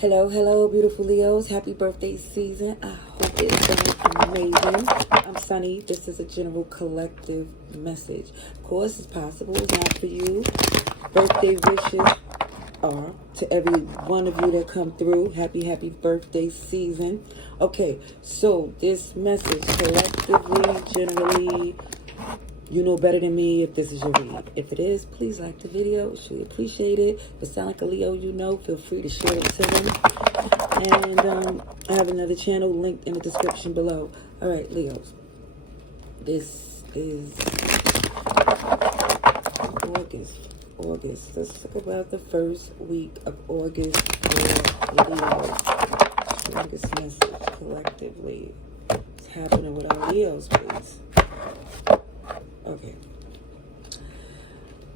Hello, hello, beautiful Leos. Happy birthday season. I hope it's going amazing. I'm Sunny. This is a general collective message. Of course, it's possible. It's not for you. Birthday wishes are to every one of you that come through. Happy birthday season. Okay, so this message collectively, generally, you know better than me if this is your read. If it is, please like the video. Should appreciate it. If it sounds like a Leo you know, feel free to share it to them. And I have another channel linked in the description below. All right, Leos. This is August. Let's talk about the first week of August for Leos. Strongest message collectively. What's happening with our Leos, please?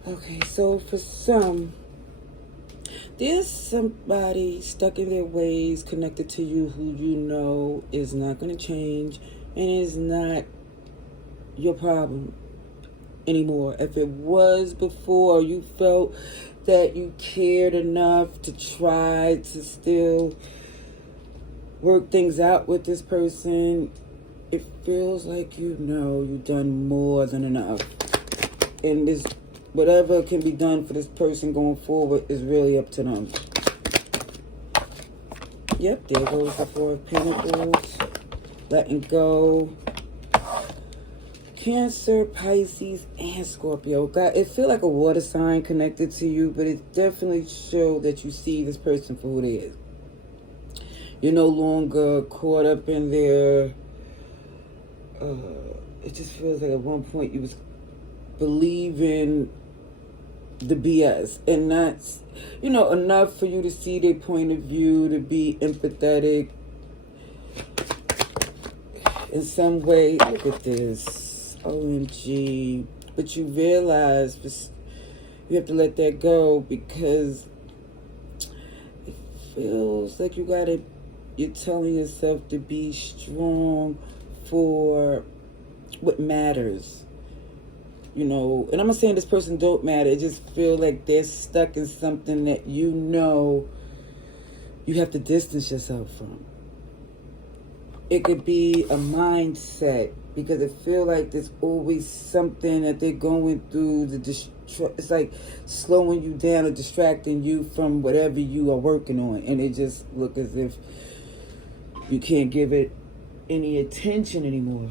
Okay, so for some, there's somebody stuck in their ways connected to you who you know is not going to change and is not your problem anymore. If it was before, you felt that you cared enough to try to still work things out with this person, it feels like you've done more than enough. And this, whatever can be done for this person going forward is really up to them. Yep, there goes the Four of Pentacles. Letting go. Cancer, Pisces, and Scorpio. God, it feels like a water sign connected to you, but it definitely shows that you see this person for who they is. You're no longer caught up in their... it just feels like at one point you was believing the BS, and that's, enough for you to see their point of view, to be empathetic in some way. Look at this. OMG. But you realize you have to let that go, because it feels like you're telling yourself to be strong for what matters. And I'm not saying this person don't matter. I just feel like they're stuck in something that you have to distance yourself from. It could be a mindset, because I feel like there's always something that they're going through. It's like slowing you down or distracting you from whatever you are working on. And it just look as if you can't give it any attention anymore.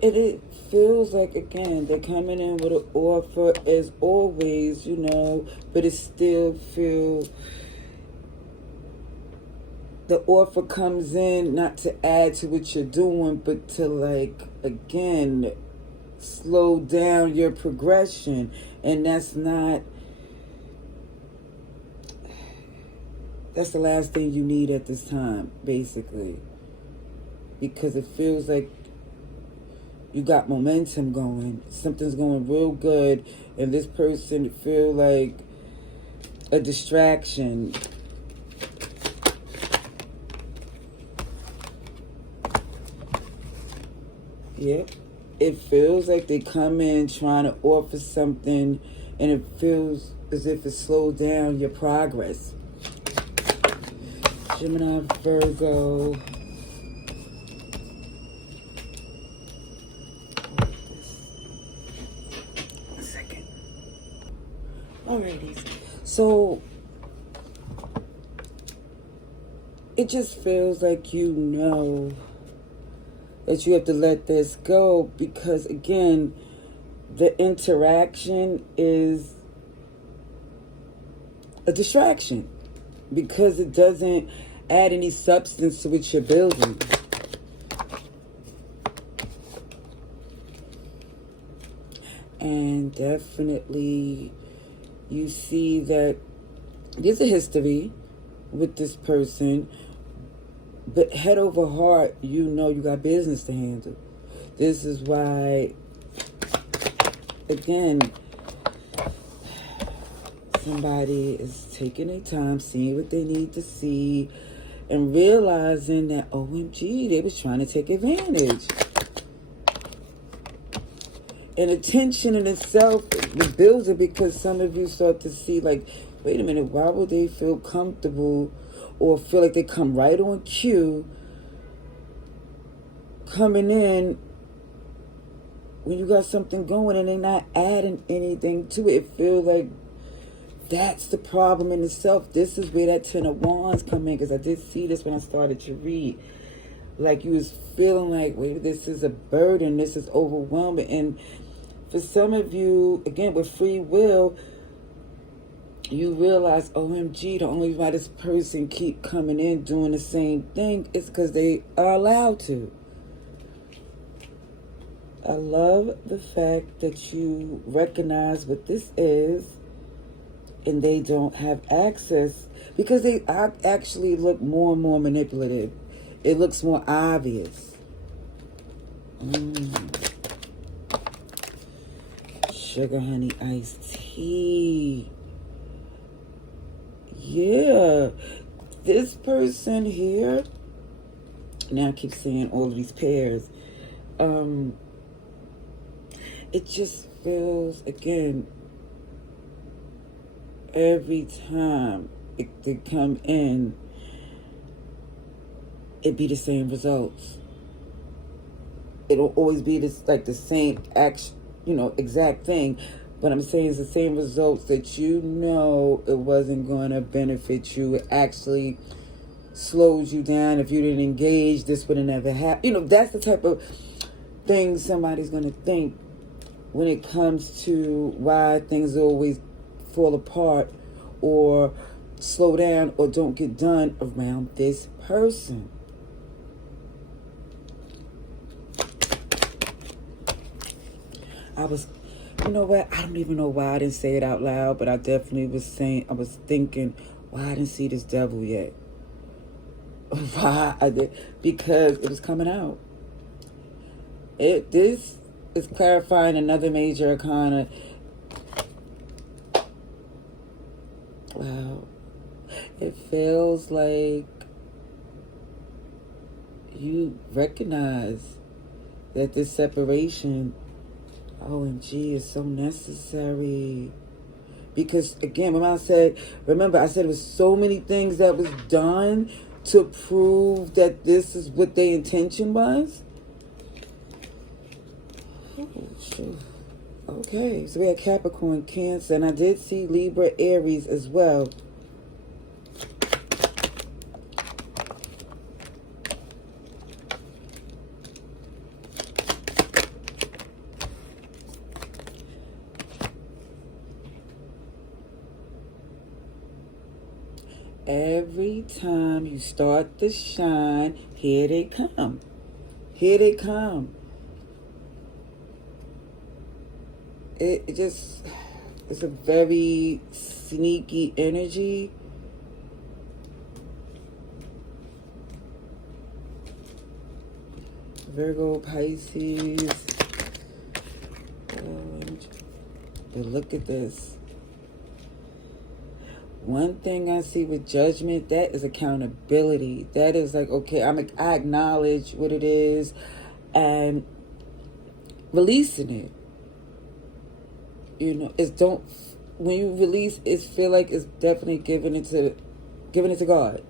It feels like, again, they're coming in with an offer as always, but it still feels... The offer comes in not to add to what you're doing, but to, again, slow down your progression. And that's the last thing you need at this time, basically. Because it feels like you got momentum going. Something's going real good. And this person feel like a distraction. Yep. It feels like they come in trying to offer something, and it feels as if it slowed down your progress. Gemini, Virgo. Alrighty, so it just feels like that you have to let this go, because again, the interaction is a distraction, because it doesn't add any substance to what you're building. And definitely you see that there's a history with this person, but head over heart, you got business to handle. This is why, again, somebody is taking their time, seeing what they need to see, and realizing that, OMG, they was trying to take advantage. And attention in itself builds it, because some of you start to see like, wait a minute, why would they feel comfortable or feel like they come right on cue coming in when you got something going and they're not adding anything to it? It feels like that's the problem in itself. This is where that Ten of Wands come in, because I did see this when I started to read. Like you was feeling like, wait, this is a burden, this is overwhelming. And for some of you, again, with free will, you realize, OMG, the only reason why this person keep coming in doing the same thing is because they are allowed to. I love the fact that you recognize what this is and they don't have access, because they actually look more and more manipulative. It looks more obvious. Sugar honey iced tea. Yeah. This person here, now I keep saying all of these pairs. It just feels, again, every time they come in, it be the same results. It'll always be this, like the same action, exact thing. But I'm saying it's the same results that it wasn't going to benefit you. It actually slows you down. If you didn't engage, this would have never happened. That's the type of thing somebody's going to think when it comes to why things always fall apart or slow down or don't get done around this person. You know what? I don't even know why I didn't say it out loud, but I definitely was thinking, why I didn't see this devil yet? Why I did? Because it was coming out. This is clarifying another major arcana. Wow. It feels like you recognize that this separation, OMG, is so necessary. Because again, remember I said it was so many things that was done to prove that this is what their intention was. Oh, sure. Okay, so we had Capricorn, Cancer, and I did see Libra, Aries as well. Every time you start to shine, here they come. Here they come. It's a very sneaky energy. Virgo, Pisces. But look at this. One thing I see with Judgment, that is accountability. That is like, okay, I acknowledge what it is and releasing it. When you release, it feel like it's definitely giving it to God.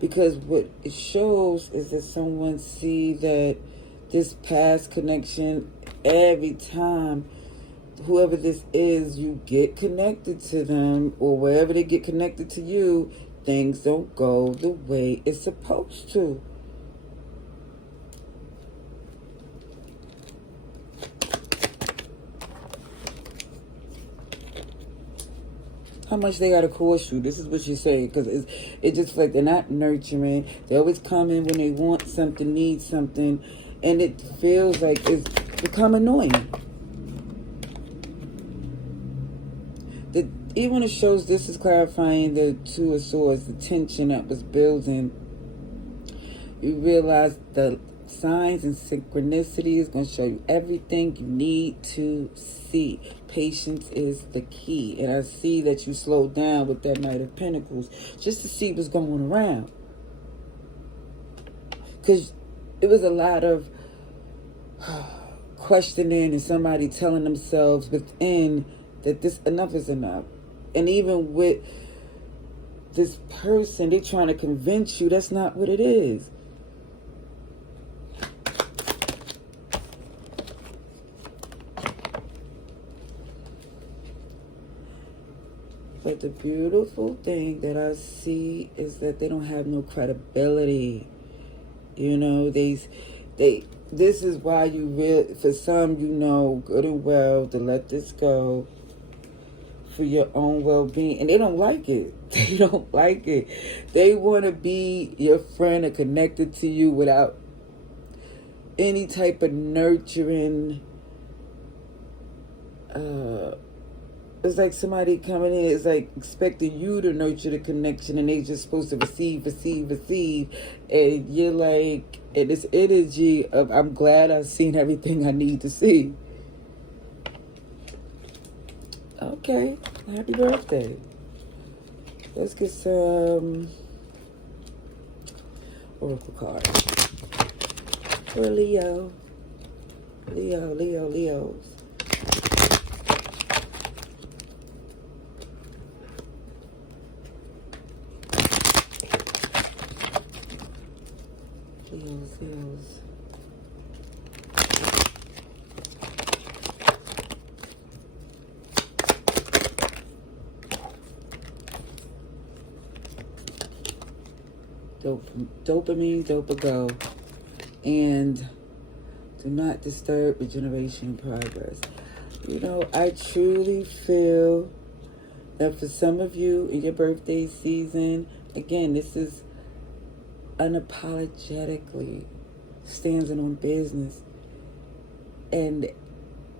Because what it shows is that someone see that this past connection, every time whoever this is, you get connected to them, or wherever they get connected to you, things don't go the way it's supposed to. How much they gotta cost you? This is what you say, because it just like they're not nurturing. They always come in when they want something, need something, and it feels like it's become annoying. Even it shows this is clarifying the Two of Swords, the tension that was building. You realize the signs and synchronicity is going to show you everything you need to see. Patience is the key. And I see that you slowed down with that Knight of Pentacles just to see what's going around. Because it was a lot of questioning and somebody telling themselves within that this enough is enough. And even with this person, they trying to convince you that's not what it is. But the beautiful thing that I see is that they don't have no credibility. You know, this is why for some, you know, good and well to let this go for your own well-being. And they don't like it. They don't like it. They want to be your friend or connected to you without any type of nurturing. It's like somebody coming in, it's like expecting you to nurture the connection, and they just supposed to receive. And you're like, and this energy of, I'm glad I've seen everything I need to see. Okay, happy birthday. Let's get some oracle cards for Leo. Leos. Leos. Dopamine, dopago, and do not disturb regeneration and progress. You know, I truly feel that for some of you in your birthday season, again, this is unapologetically standing on business. And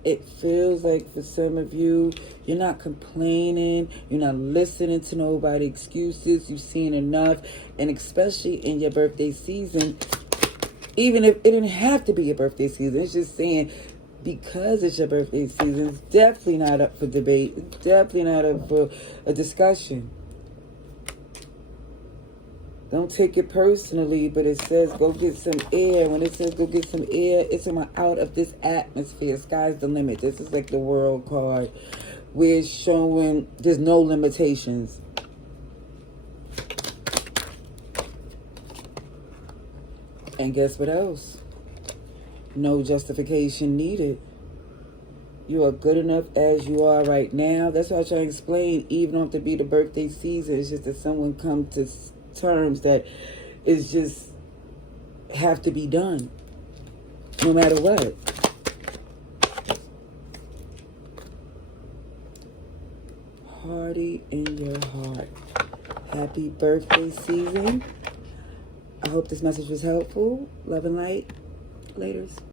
it feels like for some of you, you're not complaining, you're not listening to nobody's excuses, you've seen enough. And especially in your birthday season, even if it didn't have to be your birthday season, it's just saying, because it's your birthday season, it's definitely not up for debate, it's definitely not up for a discussion. Don't take it personally, but it says go get some air. When it says go get some air, it's out of this atmosphere. Sky's the limit. This is like the world card. We're showing there's no limitations. And guess what else? No justification needed. You are good enough as you are right now. That's what I try to explain. Even don't have to be the birthday season. It's just that someone come to terms that is just have to be done no matter what. Hearty in your heart. Happy birthday season. I hope this message was helpful. Love and light. Laters.